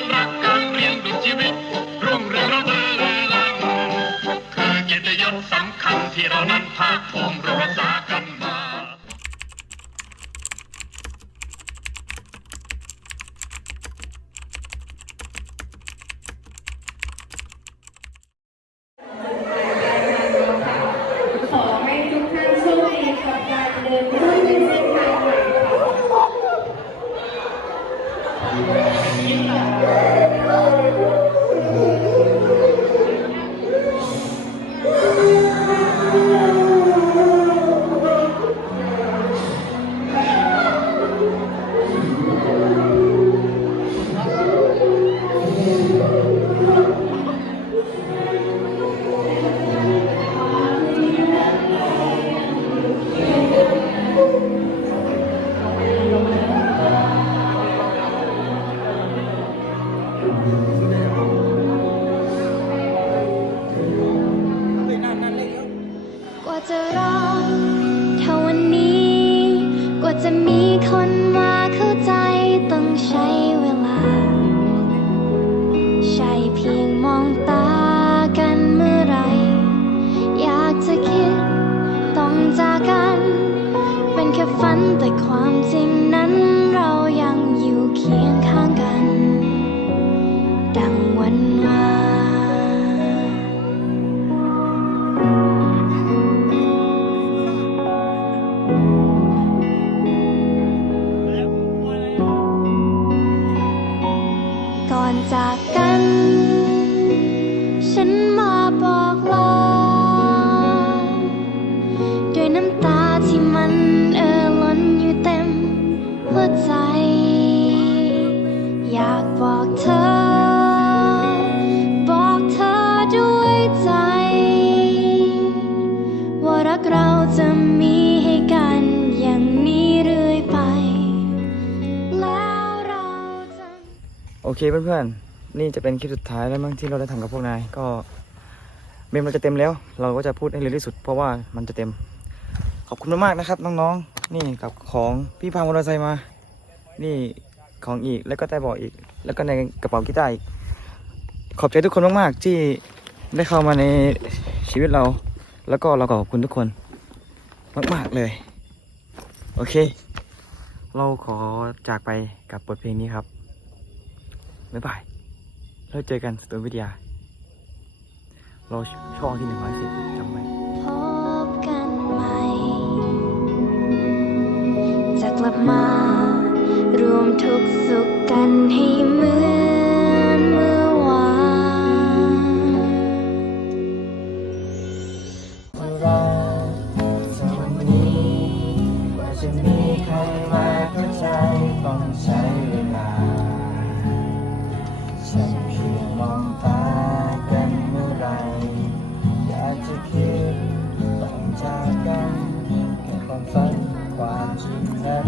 นรักการเรียนดูชีวิต รุ่งเรืองเราเรืองคือเกียรติยศสำคัญที่เรานั้นภาคภูมิ จะรอเท่าวันนี้กว่าจะมีคนมาเข้าใจต้องใช้เวลา ใช่เพียงมองตากันเมื่อไร อยากจะคิดต้องจากกัน เป็นแค่ฝันแต่ความจริง ก่อ โอเคเพื่อนๆ นี่จะเป็นคลิปสุดท้ายแล้วมั้งที่เราได้ทำกับพวกนาย ก็เมมเราจะเต็มแล้ว เราก็จะพูดให้เร็วที่สุด เพราะว่ามันจะเต็ม ขอบคุณมากๆนะครับน้องๆ นี่กับของพี่พามอเตอร์ไซค์มา นี่ของอีกแล้วก็ใต้เบาะอีก แล้วก็ในกระเป๋ากีตาร์อีก ขอบใจทุกคนมากๆ ที่ได้เข้ามาในชีวิตเรา แล้วก็เราก็ขอบคุณทุกคน มากๆเลย โอเค เราขอจากไปกับบทเพลงนี้ครับ บ๊ายบายแล้วเจอกันสตูดิโอวิทยา เราช่องที่หนึ่งร้อยสิบจำไว้พบกันใหม่ จะกลับมารวมทุกสุข ฝันความจริงนั้น